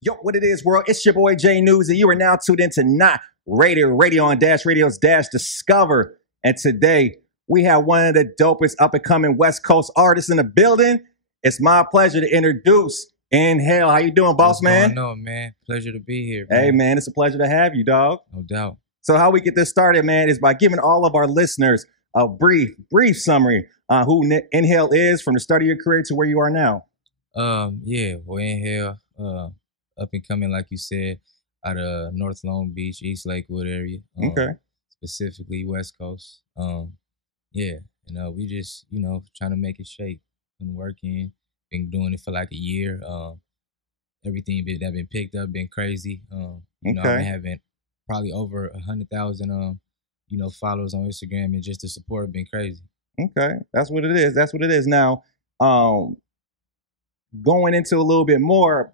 Yo, what it is, world? It's your boy Jay Newz, and you are now tuned into Not Radio on Dash Radio's Dash Discover. And today we have one of the dopest up and coming West Coast artists in the building. It's my pleasure to introduce Nhale. How you doing, boss man? What's going on, man? Pleasure to be here, man. Hey, man, it's a pleasure to have you, dog. No doubt. So how we get this started, man, is by giving all of our listeners a brief summary on who Nhale is from the start of your career to where you are now. Nhale, up and coming, like you said, out of North Long Beach, East Lakewood area. Okay. Specifically West Coast. We just, trying to make it shake. Been working, been doing it for like a year. Everything that been picked up been crazy. I've been having probably over 100,000 followers on Instagram, and just the support been crazy. Okay, that's what it is. That's what it is. Now, going into a little bit more,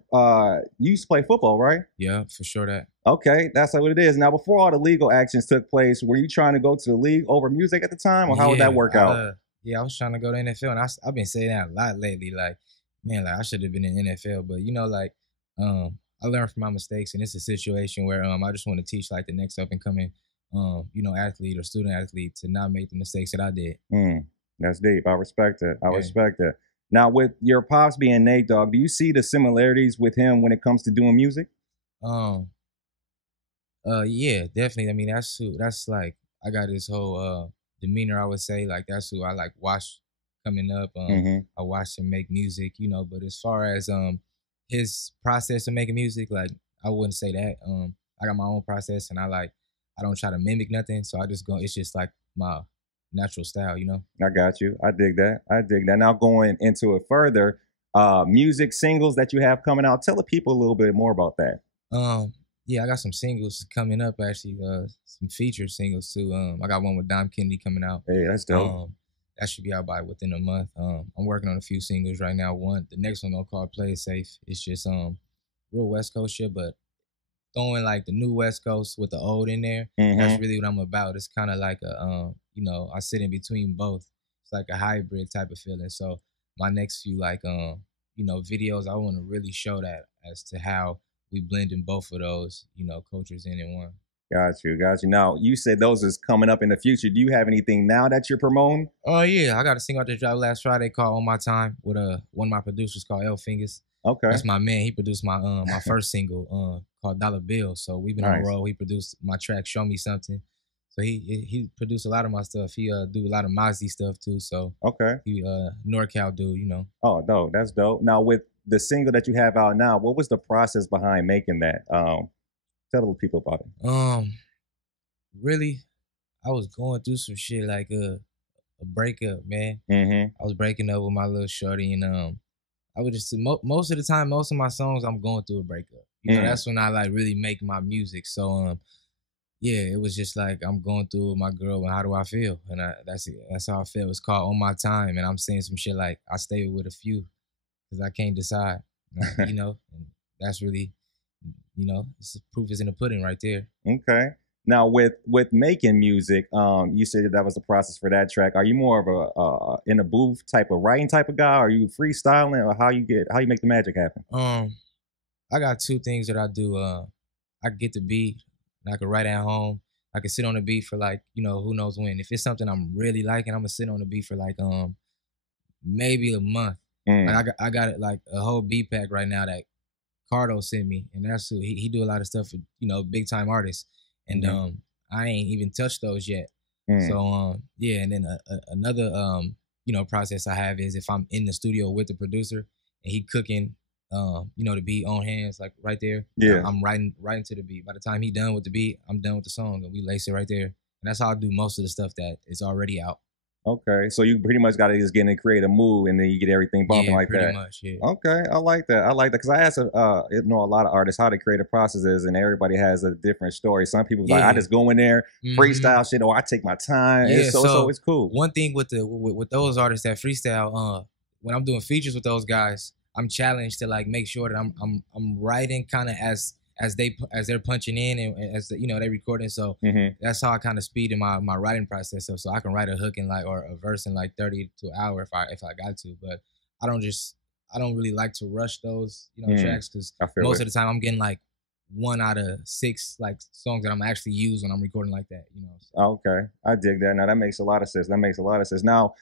you used to play football, right? Yeah, for sure that. Okay, that's what it is. Now, before all the legal actions took place, were you trying to go to the league over music at the time, or how would that work out? I was trying to go to NFL, and I've been saying that a lot lately. Like, man, I should have been in NFL, but I learned from my mistakes, and it's a situation where I just want to teach like the next up and coming, athlete or student athlete to not make the mistakes that I did. That's deep. I respect it. I respect it. Now, with your pops being Nate Dogg, do you see the similarities with him when it comes to doing music? Yeah, definitely. I mean, that's like, I got this whole demeanor, I would say, like that's who I like watch coming up. I watched him make music, but as far as his process of making music, like I wouldn't say that. I got my own process, and I don't try to mimic nothing, so I just go, it's just like my natural style, I got you. I dig that. Now, going into it further, music singles that you have coming out, tell the people a little bit more about that. I got some singles coming up, actually, some featured singles too. I got one with Dom Kennedy coming out. Hey, that's dope. That should be out by within a month. I'm working on a few singles right now. The next one gonna call Play It Safe. It's just real West Coast shit, but throwing like the new West Coast with the old in there. That's really what I'm about. It's kind of like I sit in between both. It's like a hybrid type of feeling. So my next few videos, I want to really show that as to how we blend in both of those, cultures in one. Got you. Now, you said those is coming up in the future. Do you have anything now that you're promoting? Oh yeah, I got a single out that dropped last Friday called "On My Time" with one of my producers called L Fingers. Okay, that's my man. He produced my my first single called "Dollar Bill." So we've been on the road. He produced my track "Show Me Something." So he produced a lot of my stuff. He do a lot of Mozzie stuff too. So okay, he NorCal dude, Oh, dope. That's dope. Now, with the single that you have out now, what was the process behind making that? Tell the people about it. Really, I was going through some shit like a breakup, man. I was breaking up with my little shorty, and I would just most of the time, most of my songs, I'm going through a breakup. That's when I like really make my music. So it was just like I'm going through with my girl, and how do I feel? And that's it. That's how I feel. It's called "On My Time," and I'm saying some shit like I stay with a few because I can't decide. And that's really, it's proof is in the pudding right there. Okay. Now, with making music, you said that was the process for that track. Are you more of a in a booth type of writing type of guy? Or are you freestyling, or how you make the magic happen? I got two things that I do. I get the beat, and I can write at home. I can sit on the beat for like, who knows when. If it's something I'm really liking, I'm gonna sit on the beat for like maybe a month. Like I got it like a whole beat pack right now that Cardo sent me, and that's who he do a lot of stuff for big time artists. And I ain't even touched those yet. So and then another process I have is if I'm in the studio with the producer and he cooking the beat on hands, like right there. I'm writing to the beat. By the time he done with the beat, I'm done with the song, and we lace it right there. And that's how I do most of the stuff that is already out. Okay, so you pretty much got to just get in and create a mood, and then you get everything bumping like that. Pretty much, yeah. Okay, I like that. Because I asked, a lot of artists how the creative process is, and everybody has a different story. Some people like, I just go in there, freestyle shit, or I take my time. Yeah, so it's cool. One thing with those artists that freestyle, when I'm doing features with those guys, I'm challenged to like make sure that I'm writing kind of as they're punching in, and as they recording. So that's how I kind of speed in my writing process up, so I can write a hook in or a verse in like 30 to an hour if I got to. But I I don't really like to rush those, you know, tracks, because most of the time I'm getting like 1 out of 6 like songs that I'm actually use when I'm recording like that, you know. So. Okay, I dig that. Now that makes a lot of sense. Now,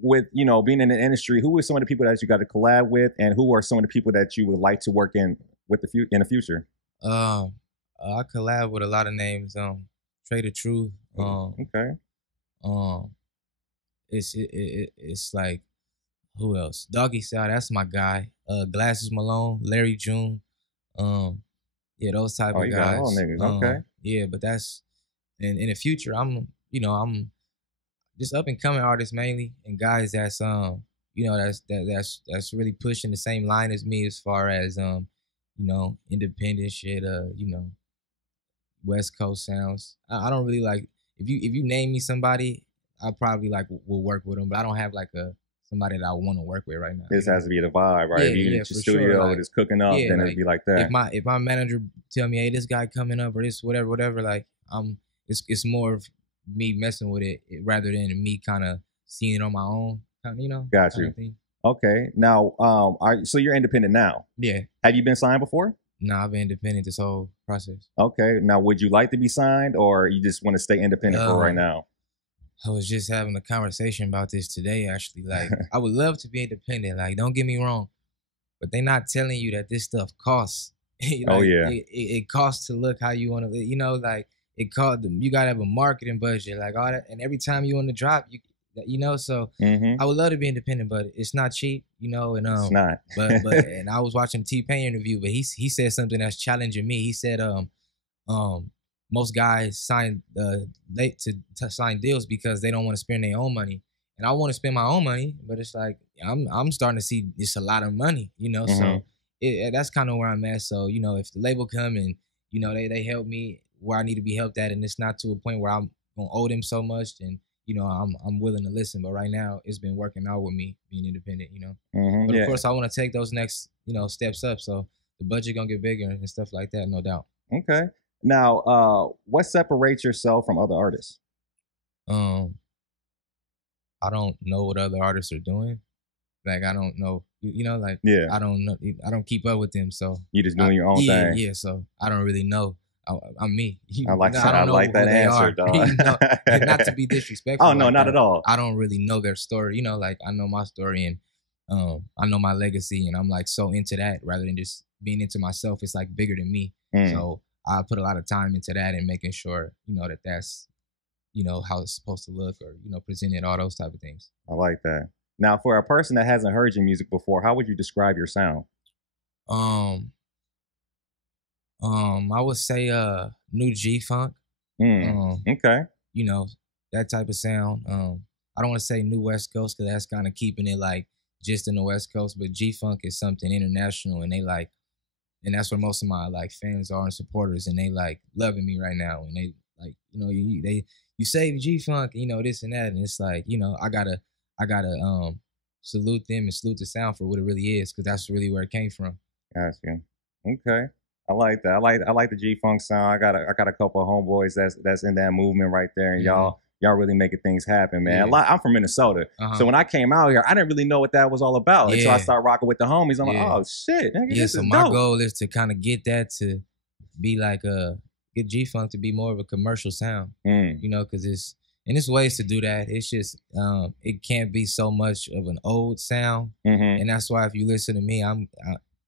with being in the industry, who are some of the people that you got to collab with, and who are some of the people that you would like to work in in the future? I collab with a lot of names. Trey the Truth. Okay. It's like, who else? Doggy Style, that's my guy. Glasses Malone, Larry June. Yeah, those type of you guys. Got all niggas. Okay. Yeah, but that's in the future. I'm just up and coming artists mainly, and guys that's that's really pushing the same line as me as far as independent shit. West Coast sounds. I don't really like, if you name me somebody, I probably like will work with them, but I don't have like somebody that I want to work with right now. This has to be the vibe, right? Yeah, if you in your studio, sure. Like, it's cooking up, then it'd be like that. If my manager tell me, hey, this guy coming up or this whatever, like it's more of me messing with it rather than me kind of seeing it on my own, Got you. Okay, now so you're independent now? Yeah. Have you been signed before? No, I've been independent this whole process. Okay, now would you like to be signed, or you just want to stay independent for right now? I was just having a conversation about this today, actually. Like, I would love to be independent. Like, don't get me wrong, but they're not telling you that this stuff costs. It costs to look how you want to. Like it costs. You gotta have a marketing budget, like all that. And every time you want to drop, So I would love to be independent, but it's not cheap, And it's not. but and I was watching T-Pain interview, but he said something that's challenging me. He said most guys sign late to sign deals because they don't want to spend their own money, and I want to spend my own money, but it's like I'm starting to see it's a lot of money, So that's kind of where I'm at. So if the label come and they help me where I need to be helped at, and it's not to a point where I'm gonna owe them so much, and I'm willing to listen. But right now it's been working out with me being independent, But of course I want to take those next steps up, so the budget gonna get bigger and stuff like that, no doubt. Okay. Now, what separates yourself from other artists? I don't know what other artists are doing. Like, I don't know, I don't know. I don't keep up with them. So you just doing your own thing. Yeah. So I don't really know. I'm me. I like that answer, dog. Not to be disrespectful. Oh no, not at all. I don't really know their story. Like I know my story and I know my legacy, and I'm like so into that rather than just being into myself. It's like bigger than me. So I put a lot of time into that and making sure, that's, how it's supposed to look or, presented, all those type of things. I like that. Now, for a person that hasn't heard your music before, how would you describe your sound? I would say new G-Funk. Okay. That type of sound. I don't want to say new West Coast because that's kind of keeping it like just in the West Coast, but G-Funk is something international, and they like, and that's where most of my like fans are and supporters, and they like loving me right now, and they like, you save G-Funk, this and that, and it's like, I gotta salute them and salute the sound for what it really is, because that's really where it came from. Gotcha. Okay. I like that. I like the G-Funk sound. I got a couple of homeboys that's in that movement right there, and y'all really making things happen, man. Yeah. I'm from Minnesota, so when I came out here, I didn't really know what that was all about until I started rocking with the homies. I'm like, oh shit, nigga, this is my dope. goal is to kind of get that to be like get G-Funk to be more of a commercial sound, because it's ways to do that. It's just it can't be so much of an old sound, and that's why if you listen to me,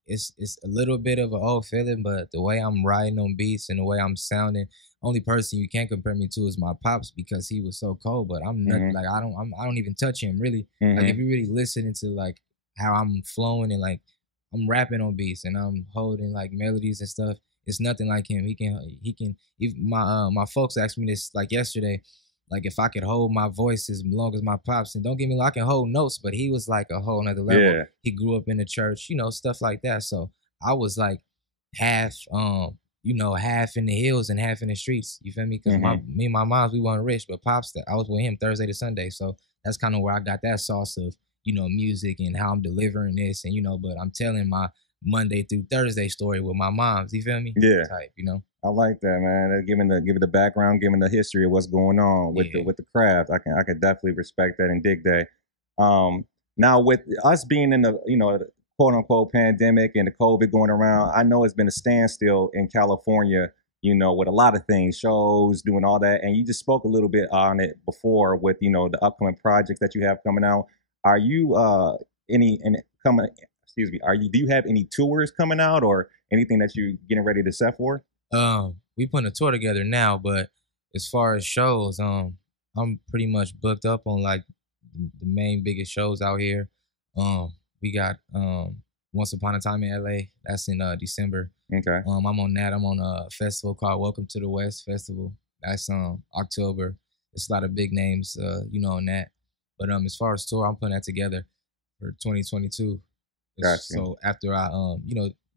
it's a little bit of an old feeling, but the way I'm riding on beats and the way I'm sounding, only person you can't compare me to is my pops, because he was so cold. But I'm not like I don't even touch him really. Like if you really listen into like how I'm flowing and like I'm rapping on beats and I'm holding like melodies and stuff, it's nothing like him. He can. If my folks asked me this like yesterday, like if I could hold my voice as long as my pops, and don't get me wrong, I can hold notes, but he was like a whole nother level. Yeah. He grew up in the church, stuff like that. So I was like half in the hills and half in the streets. You feel me? Because me and my moms, we weren't rich, but pops, I was with him Thursday to Sunday. So that's kind of where I got that sauce of, music and how I'm delivering this, and but I'm telling my Monday through Thursday story with my moms. You feel me? Yeah. Type, I like that, man. Giving the background, giving the history of what's going on with the craft. I can definitely respect that and dig that. Now, with us being in the, quote unquote pandemic and the COVID going around, I know it's been a standstill in California, with a lot of things, shows, doing all that. And you just spoke a little bit on it before with, the upcoming projects that you have coming out. Are you do you have any tours coming out or anything that you're getting ready to set for? We putting a tour together now, but as far as shows, I'm pretty much booked up on like the main biggest shows out here. We got Once Upon a Time in LA. That's in December. Okay. I'm on that. I'm on a festival called Welcome to the West Festival. That's October. There's a lot of big names, on that. But as far as tour, I'm putting that together for 2022. Gotcha. So after I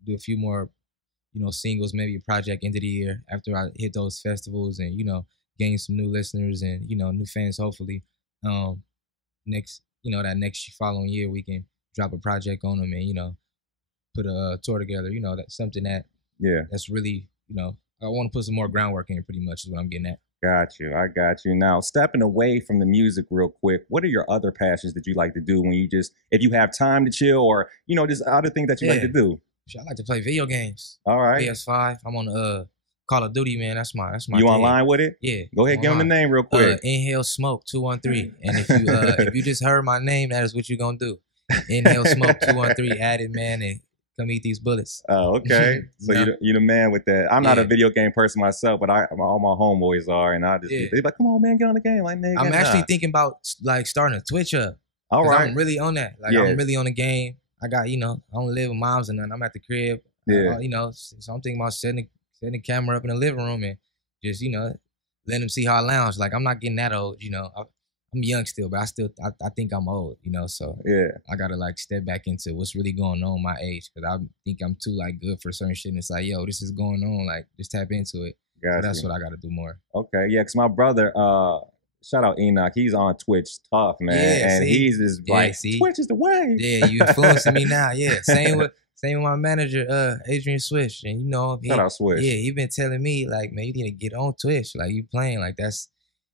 do a few more singles, maybe a project into the year, after I hit those festivals and gain some new listeners and new fans, hopefully next next following year we can drop a project on them and put a tour together. That's something that's really I want to put some more groundwork in. Pretty much is what I'm getting at. Got you. I got you. Now, stepping away from the music real quick, what are your other passions that you like to do when if you have time to chill or, just other things that you like to do? I like to play video games. All right. PS5. I'm on Call of Duty, man. That's my You thing. Online with it? Yeah. Go ahead, give them the name real quick. Inhale Smoke 213. And if you just heard my name, that is what you're gonna do. Inhale Smoke 213. Add it, man, and come eat these bullets. Oh, okay. So you're the man with that. I'm not a video game person myself, but all my homeboys are, and I just they're like, come on, man, get on the game. Like, nigga, I'm actually thinking about like starting a Twitch up. All right. I'm really on that. Like I'm really on the game. I got, I don't live with moms and nothing. I'm at the crib. Yeah. So I'm thinking about setting the camera up in the living room and just, letting them see how I lounge. Like I'm not getting that old, I'm young still, but I think I'm old, so yeah. I gotta like step back into what's really going on my age. Cause I think I'm too like good for certain shit. And it's like, yo, this is going on. Like just tap into it. So that's what I gotta do more. Okay. Yeah. Cause my brother, shout out Enoch. He's on Twitch tough, man. Yeah, and he's just Twitch is the way. Yeah, you influencing me now. Yeah. Same with my manager, Adrian Swish. And shout out Swish. Yeah, he been telling me like, man, you need to get on Twitch. Like you playing, like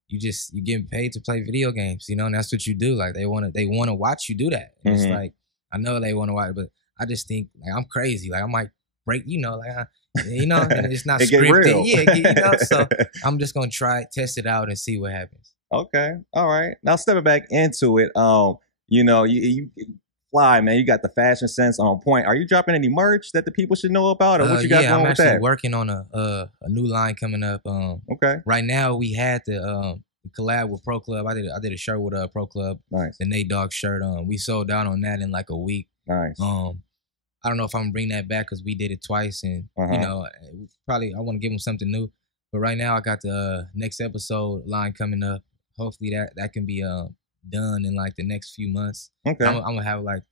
you're getting paid to play video games, and that's what you do. Like they wanna watch you do that. And it's like, I know they wanna watch, but I just think like I'm crazy. Like I might break, and it's not scripted. Yeah, so I'm just gonna try it, test it out and see what happens. Okay. All right. Now stepping back into it, you fly, man. You got the fashion sense on point. Are you dropping any merch that the people should know about, or what you got going with that? I'm actually working on a new line coming up. Okay. Right now we had the collab with Pro Club. I did a shirt with Pro Club. Nice. The Nate Dogg shirt. We sold out on that in like a week. Nice. I don't know if I'm gonna bring that back because we did it twice, and probably I want to give them something new. But right now I got the next episode line coming up. Hopefully that can be done in like the next few months. Okay. I'm gonna have like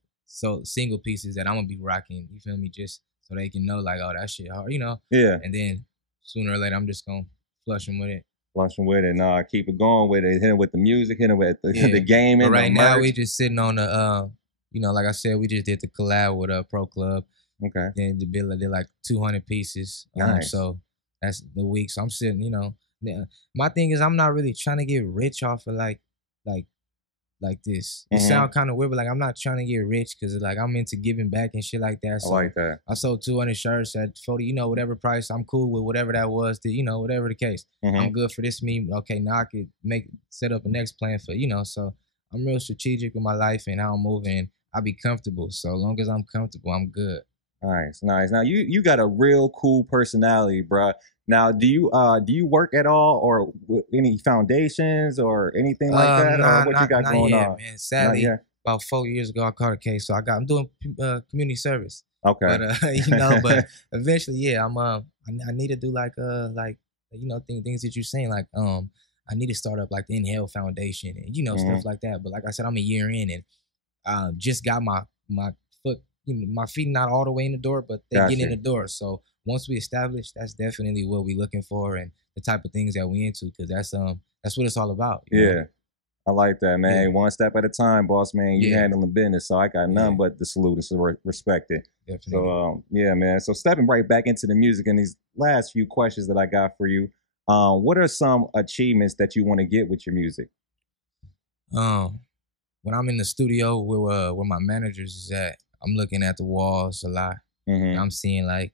single pieces that I'm gonna be rocking. You feel me? Just so they can know like, oh, that shit hard, Yeah. And then sooner or later I'm just gonna flush them with it. Nah, keep it going with it. Hit it with the music. Hit it with the gaming. But right now we just sitting on the like I said, we just did the collab with Pro Club. Okay. Then the bill did like 200 pieces. Nice. So that's the week. So I'm sitting, my thing is I'm not really trying to get rich off of like this. It sound kind of weird, but like I'm not trying to get rich because like I'm into giving back and shit like that. So I like that. I sold 200 shirts at 40, whatever price. I'm cool with whatever that was. Whatever the case. I'm good for this meme. Okay, now I could set up a next plan for So I'm real strategic with my life and how I'm moving. I'll be comfortable. So long as I'm comfortable, I'm good. Nice. Now you got a real cool personality, bruh. Now, do you work at all, or with any foundations or anything like that, or what you got going on? Man. Sadly, about 4 years ago, I caught a case, so I'm doing community service. Okay. But but eventually, I need to do things that you're saying, like I need to start up like the Nhale Foundation and stuff like that. But like I said, I'm a year in and just got my foot, my feet not all the way in the door, but they're getting in the door. So once we establish, that's definitely what we're looking for and the type of things that we into, because that's what it's all about. You know? I like that, man. Yeah. One step at a time, boss man. You handling business, so I got nothing but the salute and respect it. Definitely. So man. So stepping right back into the music and these last few questions that I got for you, what are some achievements that you want to get with your music? when I'm in the studio where my managers is at, I'm looking at the walls a lot. And I'm seeing like,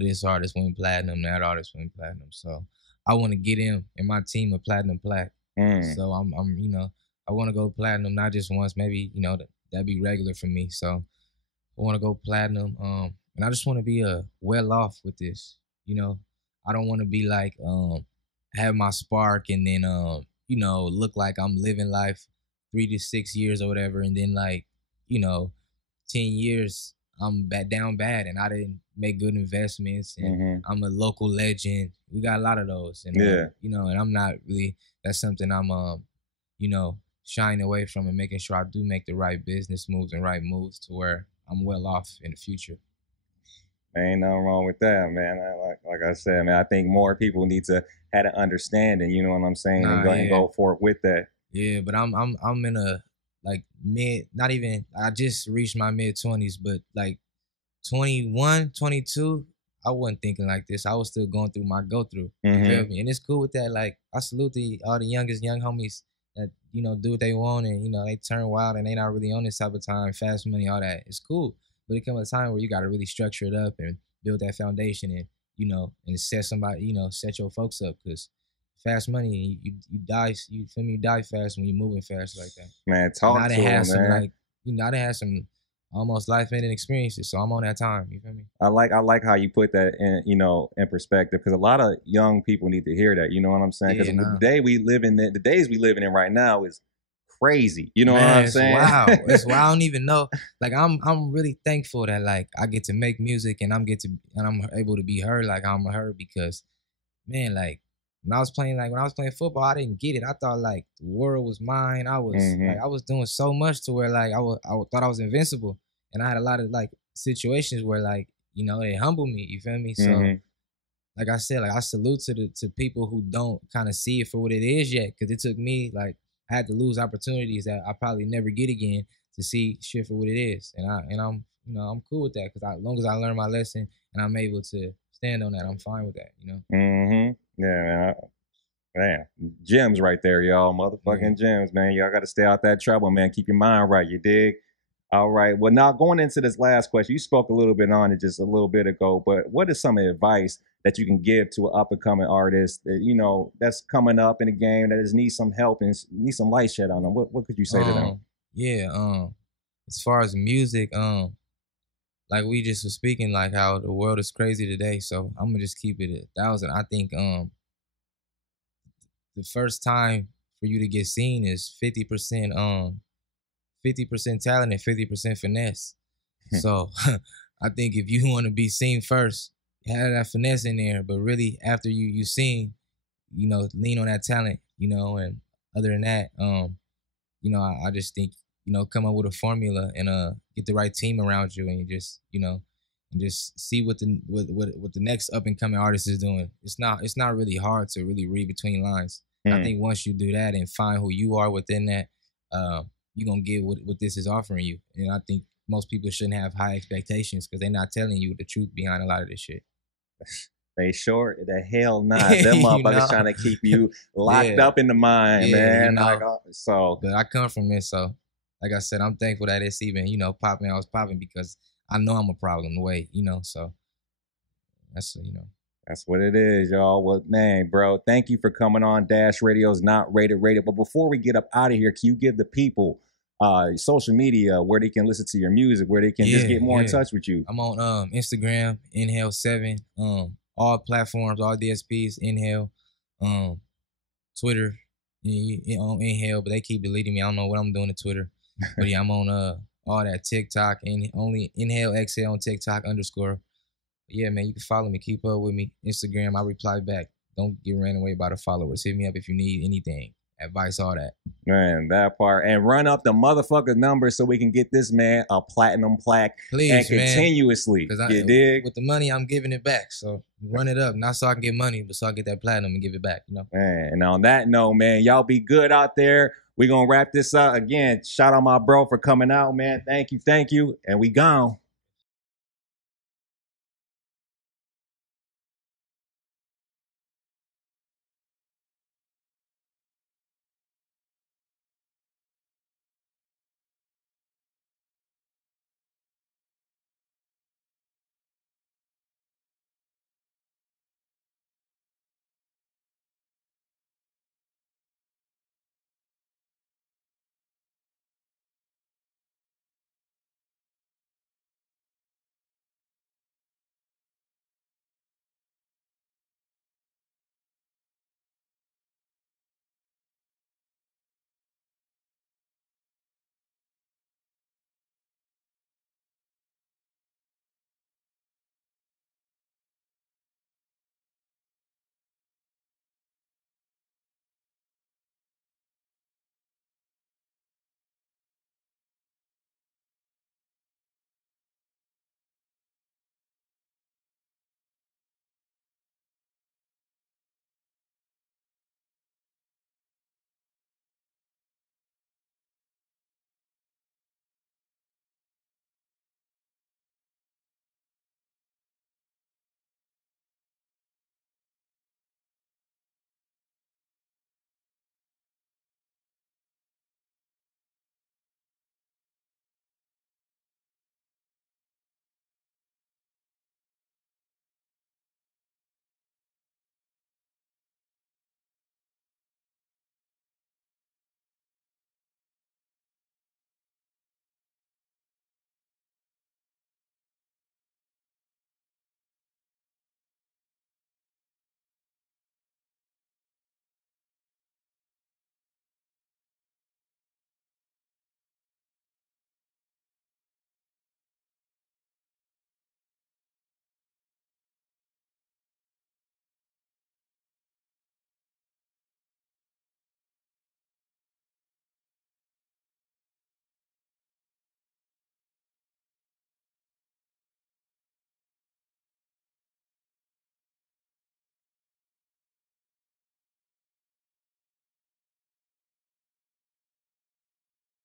this artist went platinum, that artist went platinum. So I want to get him and my team a platinum plaque. So I'm I want to go platinum, not just once, maybe, that'd be regular for me. So I want to go platinum. And I just want to be well off with this. I don't want to be like have my spark and then look like I'm living life 3 to 6 years or whatever, and then like 10 years I'm down bad and I didn't make good investments and I'm a local legend. We got a lot of those, and and I'm not really. That's something I'm shying away from and making sure I do make the right business moves and right moves to where I'm well off in the future. Ain't nothing wrong with that, man. Like I said, man, I think more people need to have an understanding, you know what I'm saying, and go forward with that. Yeah, but I'm in a like not even, I just reached my mid-20s, but like 21, 22, I wasn't thinking like this. I was still going through my go-through. You feel me? And it's cool with that. Like, I salute all the young homies that, do what they want and, they turn wild and they not really on this type of time, fast money, all that. It's cool. But it comes a time where you got to really structure it up and build that foundation and, and set somebody, set your folks up, because fast money, you die, you feel me? You die fast when you're moving fast like that. Man, talk to him, man. Like, I done had some almost life-ending experiences, so I'm on that time. You feel me? I like how you put that in, in perspective, because a lot of young people need to hear that. You know what I'm saying? Because the days we living in right now is crazy. You know what I'm saying? Wow, it's wild. I don't even know. Like, I'm really thankful that like I get to make music and I'm able to be heard like I'm heard, because man, like when I was playing football, I didn't get it. I thought like the world was mine. I was like, I was doing so much to where like I thought I was invincible, and I had a lot of like situations where like they humbled me. You feel me? So like I said, like I salute to people who don't kind of see it for what it is yet, because it took me like I had to lose opportunities that I probably never get again to see shit for what it is, and I'm I'm cool with that, because as long as I learn my lesson and I'm able to stand on that, I'm fine with that. Yeah, man. Gems right there, y'all. Motherfucking gems, man. Y'all got to stay out that trouble, man. Keep your mind right, you dig? All right. Well, now going into this last question, you spoke a little bit on it just a little bit ago, but what is some advice that you can give to an up-and-coming artist that, that's coming up in the game, that just needs some help and needs some light shed on them? What could you say to them? Yeah, as far as music, like we just were speaking, like how the world is crazy today. So I'm gonna just keep it 1,000. I think the first time for you to get seen is 50% talent and 50% finesse. So I think if you want to be seen first, have that finesse in there, but really after you seen, lean on that talent, and other than that, I just think, come up with a formula and get the right team around you, and just, and just see what the next up and coming artist is doing. It's not really hard to really read between lines. I think once you do that and find who you are within that, you're gonna get what this is offering you. And I think most people shouldn't have high expectations, because they're not telling you the truth behind a lot of this shit. They sure the hell not. Them motherfuckers trying to keep you locked up in the mind, man. But I come from this, so like I said, I'm thankful that it's even, popping. I was popping because I know I'm a problem the way, so that's, That's what it is, y'all. Well, man, bro, thank you for coming on Dash Radio's Not Rated Radio. But before we get up out of here, can you give the people social media where they can listen to your music, where they can just get more in touch with you? I'm on Instagram, Nhale7, all platforms, all DSPs, Nhale, Twitter, on Nhale, but they keep deleting me. I don't know what I'm doing to Twitter. But yeah, I'm on all that TikTok, and only Nhale Exhale on TikTok _. Yeah, man, you can follow me. Keep up with me. Instagram, I reply back. Don't get ran away by the followers. Hit me up if you need anything. Advice, all that. Man, that part. And run up the motherfucker numbers so we can get this man a platinum plaque. Please, and continuously. You dig? With the money, I'm giving it back. So run it up. Not so I can get money, but so I get that platinum and give it back. Man, and on that note, man, y'all be good out there. We're going to wrap this up. Again, shout out my bro for coming out, man. Thank you. And we gone.